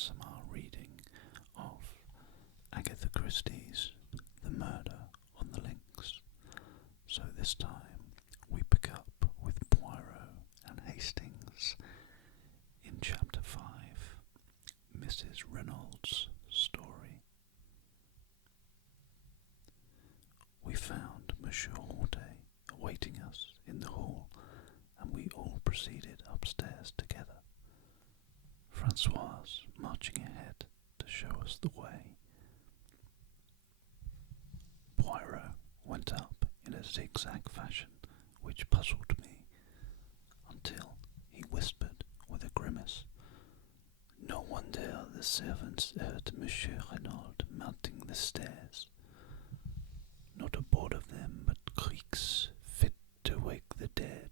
ASMR reading of Agatha Christie's The Murder on the Links. So this time we pick up with Poirot and Hastings in Chapter 5, Mrs. Renauld's Story. We found Monsieur Hortet awaiting us in the hall, and we all proceeded upstairs together, Francoise marching ahead to show us the way. Poirot went up in a zigzag fashion which puzzled me, until he whispered with a grimace, "No wonder the servants heard Monsieur Renauld mounting the stairs. Not a board of them but creaks fit to wake the dead."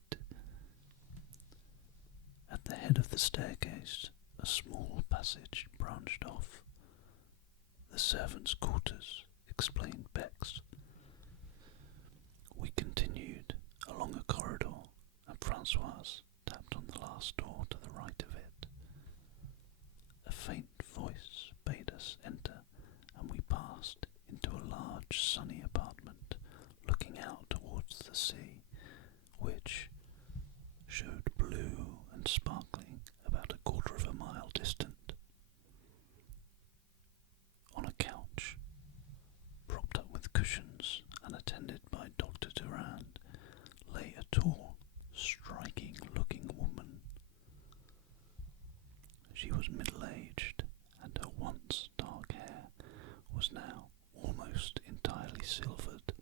At the head of the staircase, a small passage branched off. "The servants' quarters," explained Bex. We continued along a corridor, and Francoise tapped on the last door to the right of it. A faint voice bade us enter, and we passed into a large sunny apartment looking out towards the sea, which showed blue and sparkling about a quarter of a mile distant. On a couch, propped up with cushions and attended by Dr. Durand, lay a tall, striking-looking woman. She was middle-aged, and her once dark hair was now almost entirely silvered,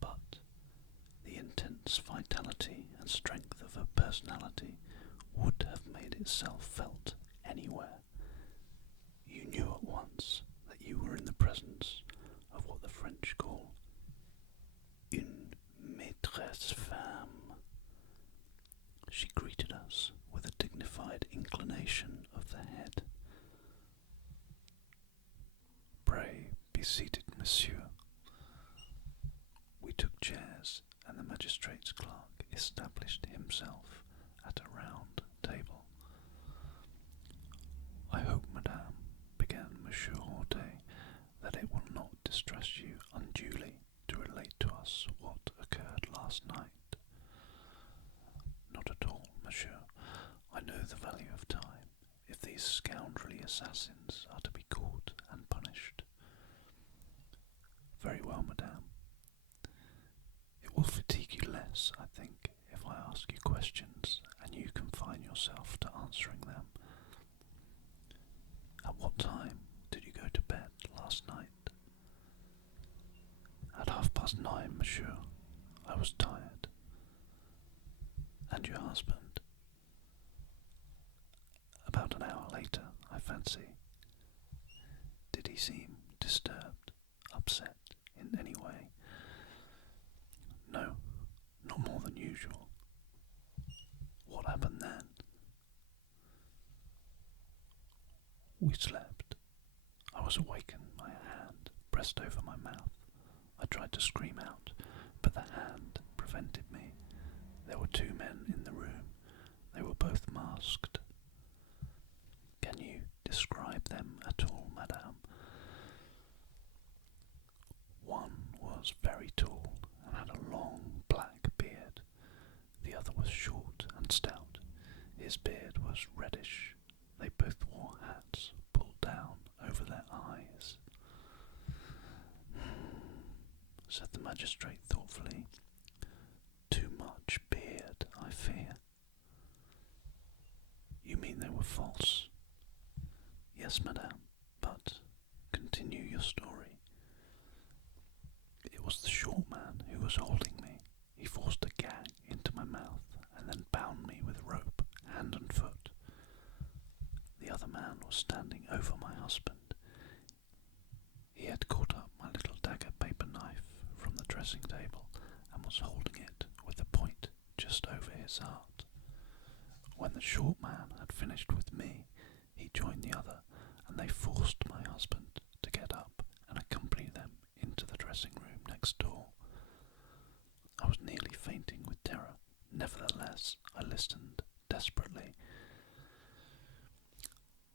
but the intense vitality and strength of her personality would have made itself felt anywhere. You knew at once that you were in the presence of what the French call une maîtresse femme. She greeted us with a dignified inclination of the head. "Pray be seated, monsieur." We took chairs, and the magistrate's clerk established himself at a round table. "I hope, madame," began Monsieur Hortet, "that it will not distress you unduly to relate to us what occurred last night." "Not at all, monsieur. I know the value of time, if these scoundrelly assassins are to be caught and punished." "Very well, madame. It will fatigue you less, I think, if I ask you questions and you confine yourself to answering them. At what time did you go to bed last night?" "At 9:30, monsieur. I was tired." "And your husband?" "About an hour later, I fancy." "Did he seem disturbed, upset in any way?" "No, not more than usual." "What happened then?" "We slept. I was awakened by a hand pressed over my mouth. I tried to scream out, but the hand prevented me. There were two men in the room. They were both masked." "Can you describe them at all, madame?" "One was very tall and had a long black beard. The other was short and stout. His beard was reddish. They both wore hats pulled down over their eyes." Said the magistrate thoughtfully. "Too much beard, I fear." "You mean they were false?" "Yes, madame, but continue your story." "It was the short man who was holding me. He forced a gag into my mouth and then bound me with rope, hand and foot. The other man was standing over my husband. He had caught up my little dagger paper knife from the dressing table and was holding it with the point just over his heart. When the short man had finished with me, he joined the other, and they forced my husband to get up and accompany them into the dressing room next door. I was nearly fainting with terror. Nevertheless, I listened desperately.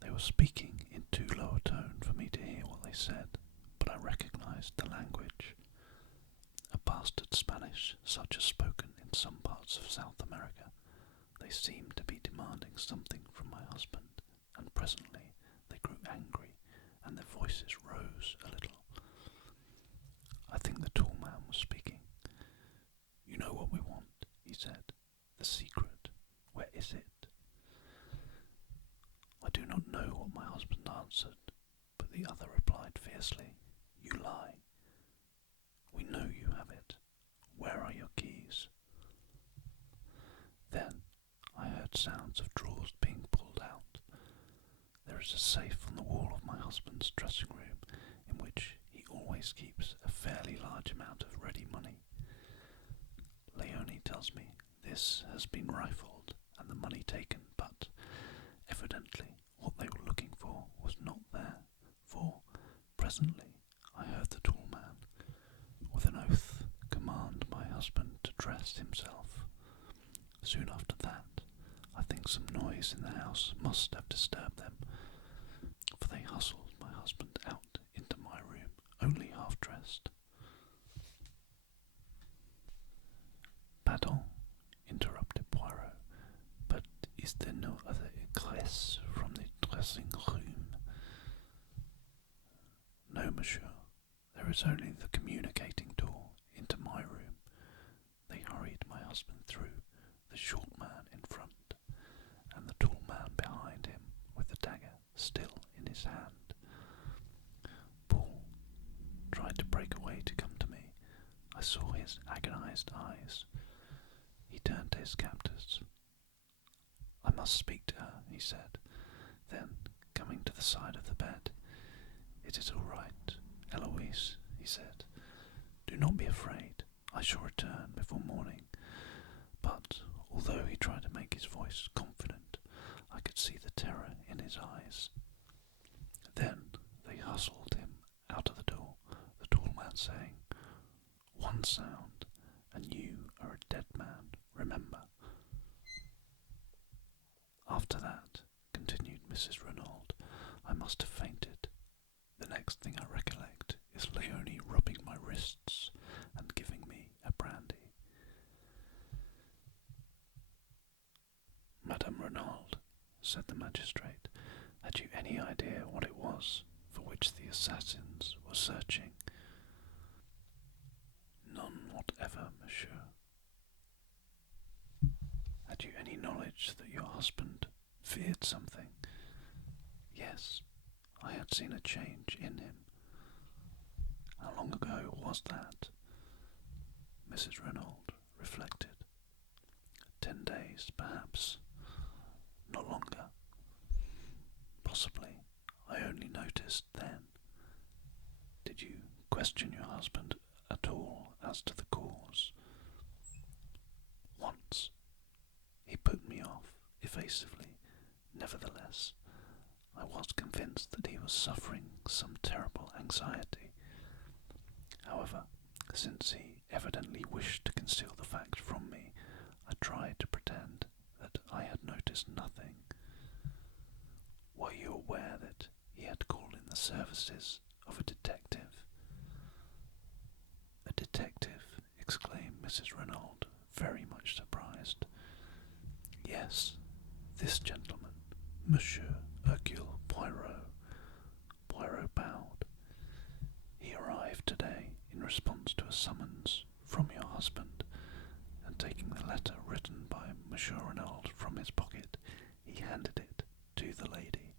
They were speaking in too low a tone for me to hear what they said, but I recognized the language. A bastard Spanish such as spoken in some parts of South America. They seemed to be demanding something from my husband, and presently they grew angry, and their voices rose a little. I think the tall man was speaking. "You know what we want," he said. "The secret. Where is it?" I do not know what my husband answered, but the other replied fiercely, "You lie. We know you have it. Where are your keys?" Then I heard sounds of drawers being pulled out. There is a safe on the wall of my husband's dressing room in which he always keeps a fairly large amount of ready money. Leonie tells me this has been rifled and the money taken, but evidently what they were looking for was not there, for presently I heard the tall man, with an oath, command my husband to dress himself. Soon after that, I think some noise in the house must have disturbed them, for they hustled my husband out into my room, only half dressed. "Pardon," interrupted Poirot, "but is there no other egress from the dressing room?" "No, monsieur. There is only the communicating door into my room." They hurried my husband through, the short man in front, and the tall man behind him, with the dagger still in his hand. Paul tried to break away to come to me. I saw his agonized eyes. He turned to his captors. "I must speak to her," he said. Then, coming to the side of the bed, "It is all right, Eloise," he said. "Do not be afraid. I shall return before morning." But, although he tried to make his voice confident, I could see the terror in his eyes. Then they hustled him out of the door, the tall man saying, "One sound, and you are a dead man, remember." "After that," continued Mrs. Renauld, "I must have fainted. The next thing I recollect is Leonie rubbing my wrists and giving me a brandy." "Madame Renauld," said the magistrate, "had you any idea what it was for which the assassins were searching?" "None whatever, monsieur." "Had you any knowledge that your husband feared something?" "Yes, I had seen a change in him." "How long ago was that?" Mrs. Renauld reflected. 10 days, perhaps. Not longer. Possibly. I only noticed then. Did you question your husband at all as to the cause? Once. He put me off evasively. Nevertheless, I was convinced that he was suffering some terrible anxiety. However, since he evidently wished to conceal the fact from me, I tried to pretend that I had noticed nothing. "Were you aware that he had called in the services of a detective?" "A detective?" exclaimed Mrs. Renauld, very much surprised. "Yes, this gentleman, Monsieur Hercule Poirot." Poirot bowed. "He arrived today in response to a summons from your husband, and taking the letter written by Monsieur Renauld from his pocket, he handed it to the lady.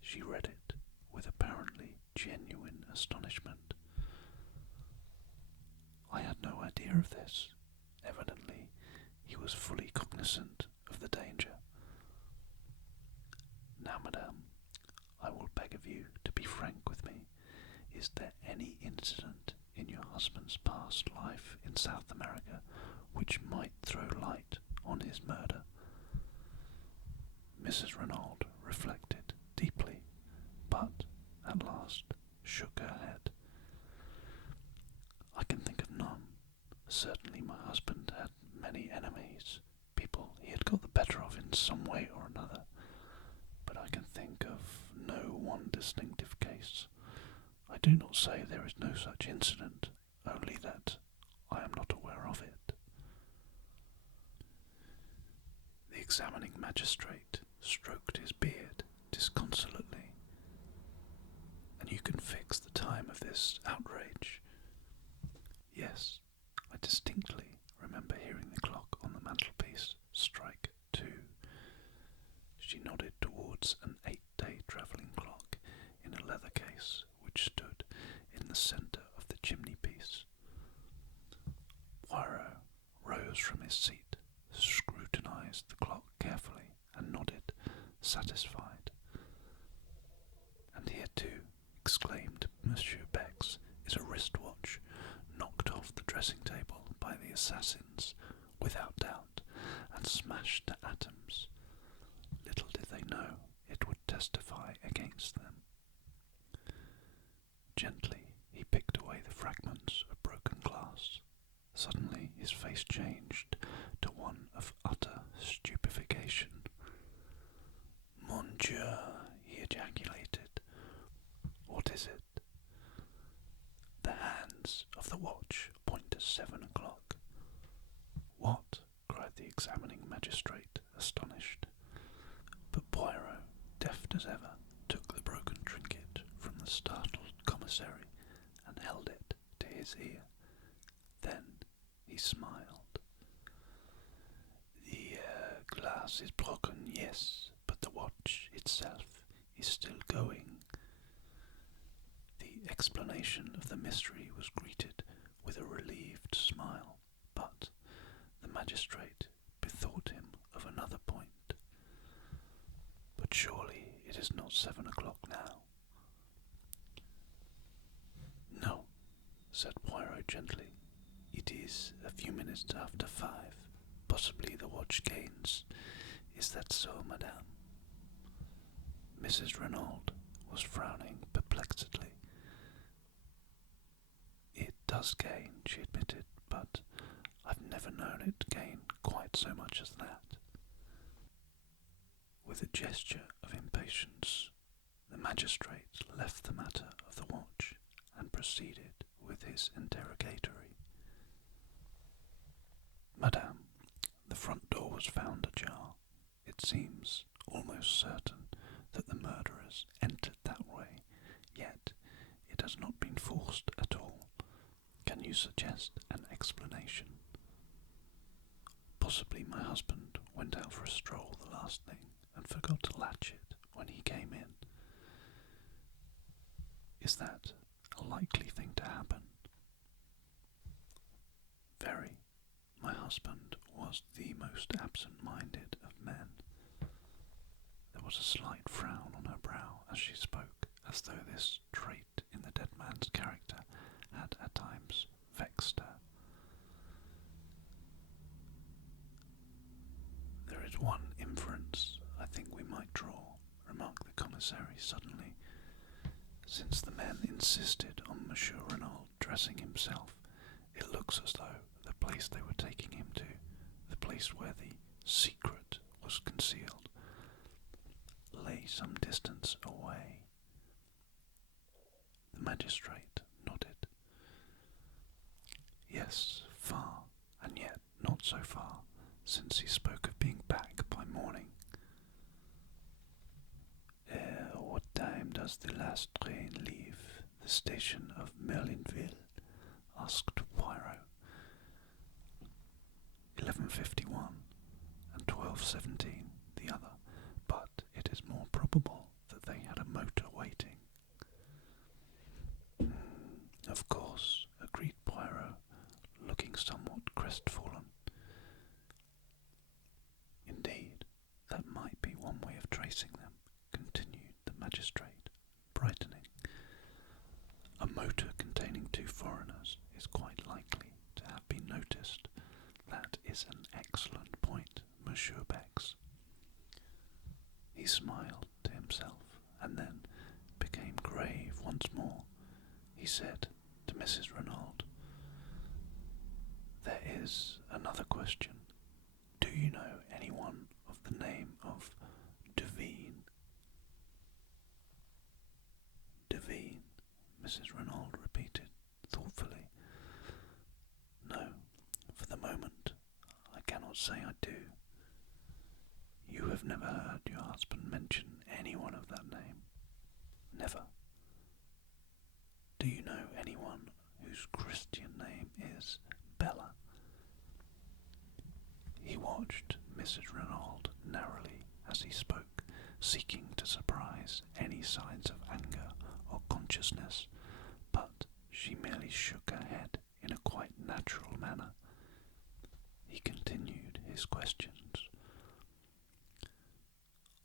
She read it with apparently genuine astonishment. I had no idea of this. Evidently, he was fully cognizant of the danger. Now, madame, I will beg of you to be frank with me. Is there any incident in your husband's past life in South America which might throw light on his murder?" Mrs. Renauld reflected deeply, but at last shook her head. "I can think of none. Certainly my husband had many enemies, people he had got the better of in some way or another, but one distinctive case. I do not say there is no such incident, only that I am not aware of it. The examining magistrate stroked his beard disconsolately. And you can fix the time of this outrage? Yes, I distinctly remember hearing the clock on the mantelpiece strike 2. She nodded towards an 8-day travelling clock in a leather case which stood in the centre of the chimney-piece. Poirot rose from his seat, scrutinised the clock carefully, and nodded, satisfied. And here too, exclaimed Monsieur Bex, is a wristwatch knocked off the dressing table by the assassins, without doubt, and smashed to atoms. Little did they know it would testify against them. Gently he picked away the fragments of broken glass. Suddenly his face changed to one of utter stupefaction. "Mon Dieu," he ejaculated. "What is it?" "The hands of the watch point to 7 o'clock. "What?" cried the examining magistrate, astonished. But Poirot, deft as ever, took the broken trinket from the startled commissary and held it to his ear. Then he smiled. "The glass is broken, yes, but the watch itself is still going." The explanation of the mystery was greeted with a relieved smile, but the magistrate bethought him of another point. "But surely it is not 7 o'clock now?" "No," said Poirot gently. "It is a few minutes after 5. Possibly the watch gains. Is that so, madame?" Mrs. Renauld was frowning perplexedly. "It does gain," she admitted, "but I've never known it gain quite so much as that." With a gesture of impatience, the magistrate left the matter of the watch and proceeded with his interrogatory. "Madame, the front door was found ajar. It seems almost certain that the murderers entered that way, yet it has not been forced at all. Can you suggest an explanation?" "Possibly my husband went out for a stroll the last thing and forgot to latch it when he came in." "Is that a likely thing to happen?" "Very. My husband was the most absent-minded of men." There was a slight frown on her brow as she spoke, as though this trait in the dead man's character had at times vexed her. "There is one inference I think we might draw," remarked the commissary suddenly. "Since the men insisted on Monsieur Renauld dressing himself, it looks as though the place they were taking him to, the place where the secret was concealed, lay some distance away." The magistrate nodded. "Yes, far, and yet not so far, since he spoke of being back by morning." What time does the last train leave the station of Merlinville?" asked Poirot. 11:51 and 12:17 the other, but it is more probable that they had a motor waiting. "Of course," agreed Poirot, looking somewhat crestfallen. "Indeed, that might be one way of tracing them," continued the magistrate, brightening. "A motor containing 2 foreigners is quite likely to have been noticed. That is an excellent point, Monsieur Bex." He smiled to himself, and then became grave once more. He said to Mrs. Renauld, "There is another question. Do you know anyone of the name of Devine?" cannot say I do. You have never heard your husband mention anyone of that name? Never. Do you know anyone whose Christian name is Bella? He watched Mrs. Renauld narrowly as he spoke, seeking to surprise any signs of anger or consciousness, but she merely shook her head in a quite natural manner. He continued his questions.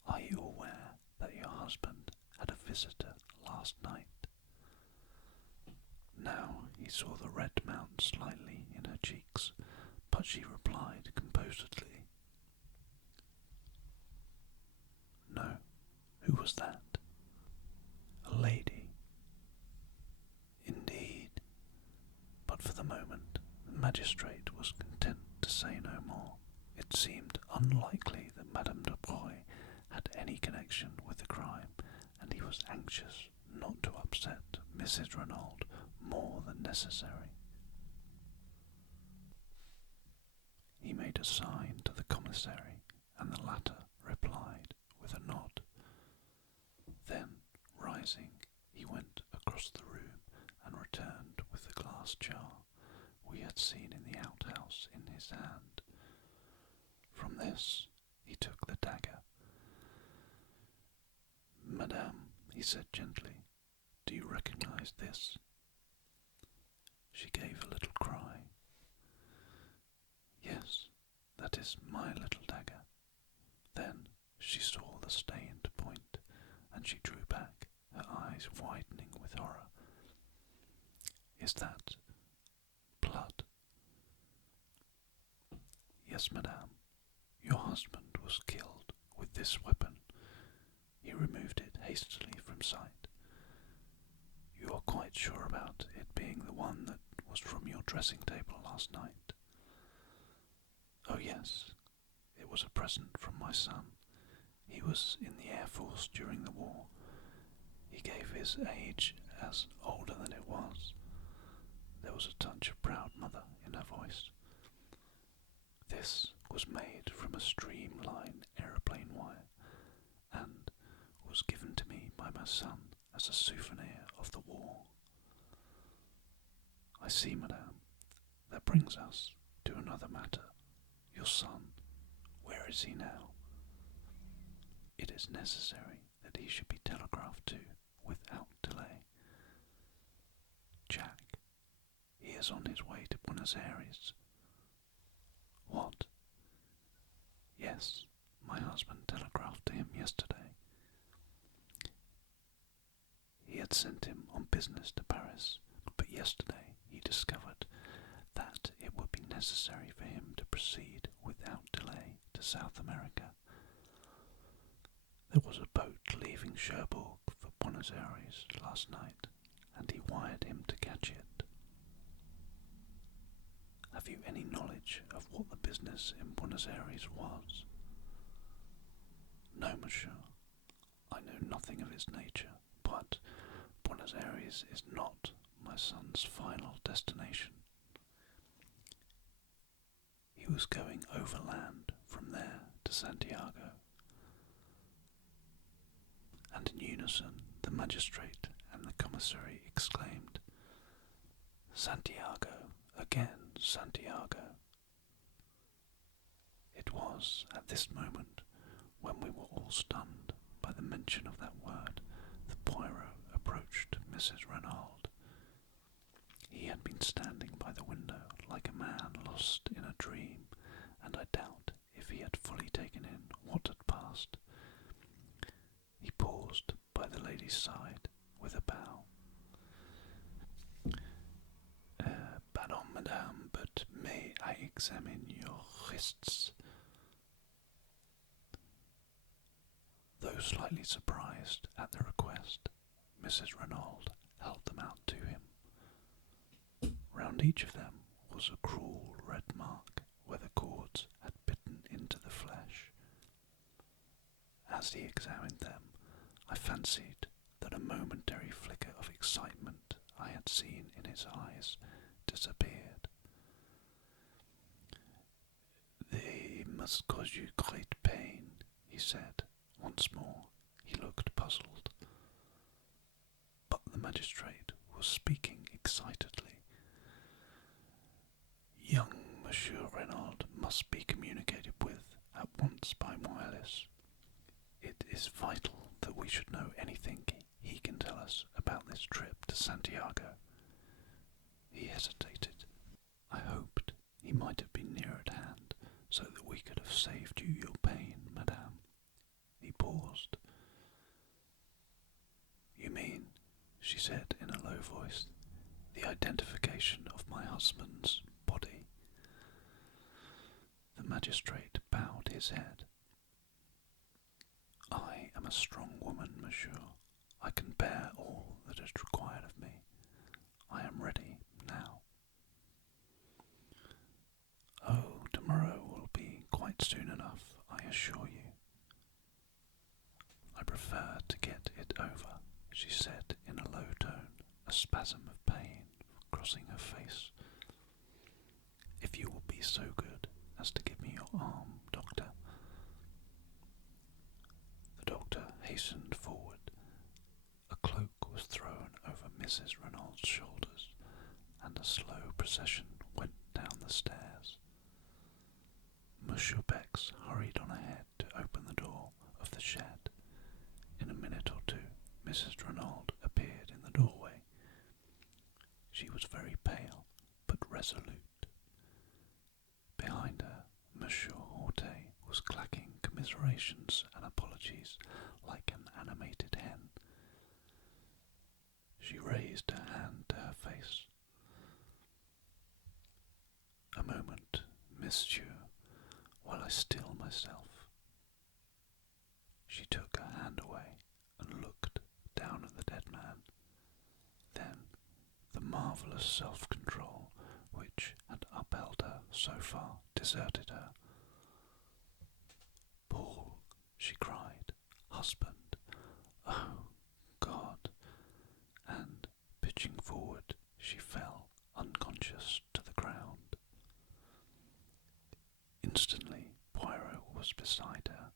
Are you aware that your husband had a visitor last night? Now he saw the red mount slightly in her cheeks, but she replied composedly, No. Who was that? A lady. Indeed. But for the moment the magistrate was content to say no more. It seemed unlikely that Madame de Broglie had any connection with the crime, and he was anxious not to upset Mrs. Renauld more than necessary. He made a sign to the commissary, and the latter replied with a nod. Then, rising, he went across the room and returned with the glass jar we had seen in the outhouse in his hand. From this he took the dagger. Madame, he said gently, do you recognize this? She gave a little cry. Yes, that is my little dagger. Then she saw the stained point, and she drew back, her eyes widening with horror. Is that blood? Yes, madame. Your husband was killed with this weapon. He removed it hastily from sight. You are quite sure about it being the one that was from your dressing table last night? Oh yes, it was a present from my son. He was in the Air Force during the war. He gave his age as older than it was. There was a touch of proud mother in her voice. This was made from a streamline aeroplane wire, and was given to me by my son as a souvenir of the war. I see, madame. That brings us to another matter. Your son, where is he now? It is necessary that he should be telegraphed to without delay. Jack, he is on his way to Buenos Aires. What? Yes, my husband telegraphed to him yesterday. He had sent him on business to Paris, but yesterday he discovered that it would be necessary for him to proceed without delay to South America. There was a boat leaving Cherbourg for Buenos Aires last night, and he wired him to catch it. Have you any knowledge of what the business in Buenos Aires was? No, monsieur. I know nothing of its nature, but Buenos Aires is not my son's final destination. He was going overland from there to Santiago. And in unison the magistrate and the commissary exclaimed, Santiago, again Santiago. It was at this moment, when we were all stunned by the mention of that word, that Poirot approached Mrs. Renauld. He had been standing by the window like a man lost in a dream, and I doubt if he had fully taken in what had passed. He paused by the lady's side with a bow. Pardon, madame, but may I examine your wrists? Though slightly surprised at the request, Mrs. Renauld held them out to him. Round each of them was a cruel red mark where the cords had bitten into the flesh. As he examined them, I fancied that a momentary flicker of excitement I had seen in his eyes disappeared. must cause you great pain, he said. Once more he looked puzzled. But the magistrate was speaking excitedly. Young Monsieur Renauld must be communicated with at once by wireless. It is vital that we should know anything he can tell us about this trip to Santiago. He hesitated. I hoped he might have been near at hand, so that we could have saved you your pain, madame. He paused. You mean, she said in a low voice, the identification of my husband's body? The magistrate bowed his head. I am a strong woman, monsieur. I can bear all that is required of me. I am ready now. Oh, tomorrow will be quite soon enough, I assure you. I prefer to get it over, she said in a low tone, a spasm of pain crossing her face. If you will be so good as to give me your arm, doctor. The doctor hastened forward. A cloak was thrown over Mrs. Renauld's shoulders, and a slow procession went down the stairs. Monsieur Bex hurried on ahead to open the door of the shed. In a minute or two, Mrs. Renauld appeared in the doorway. She was very pale, but resolute. Behind her, Monsieur Hortet was clacking commiserations and apologies like an animated hen. She raised her hand to her face. A moment, monsieur, while I still myself. She took her hand away and looked down at the dead man. Then the marvellous self-control which had upheld her so far deserted her. Paul, she cried, husband, oh, God! And, pitching forward, she fell unconscious to the ground. Instantly, Poirot was beside her.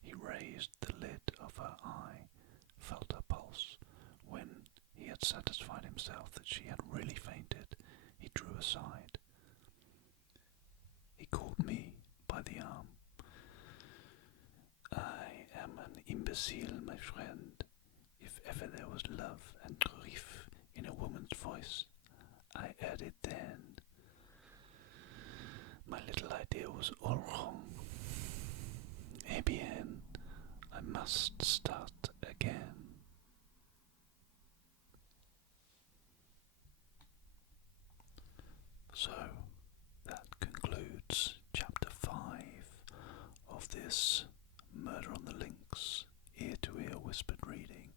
He raised the lid of her eye, felt her pulse. When he had satisfied himself that she had really fainted, he drew aside. He caught me by the arm. I am an imbecile, my friend. If ever there was love and grief in a woman's voice, I heard it then. My little idea was all wrong. Eh bien, I must start again. So, that concludes Chapter 5 of this Murder on the Links ear-to-ear whispered reading.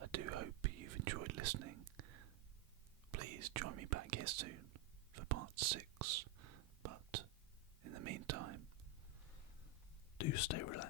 I do hope you've enjoyed listening. Please join me back here soon for part 6, but in the meantime, do stay relaxed.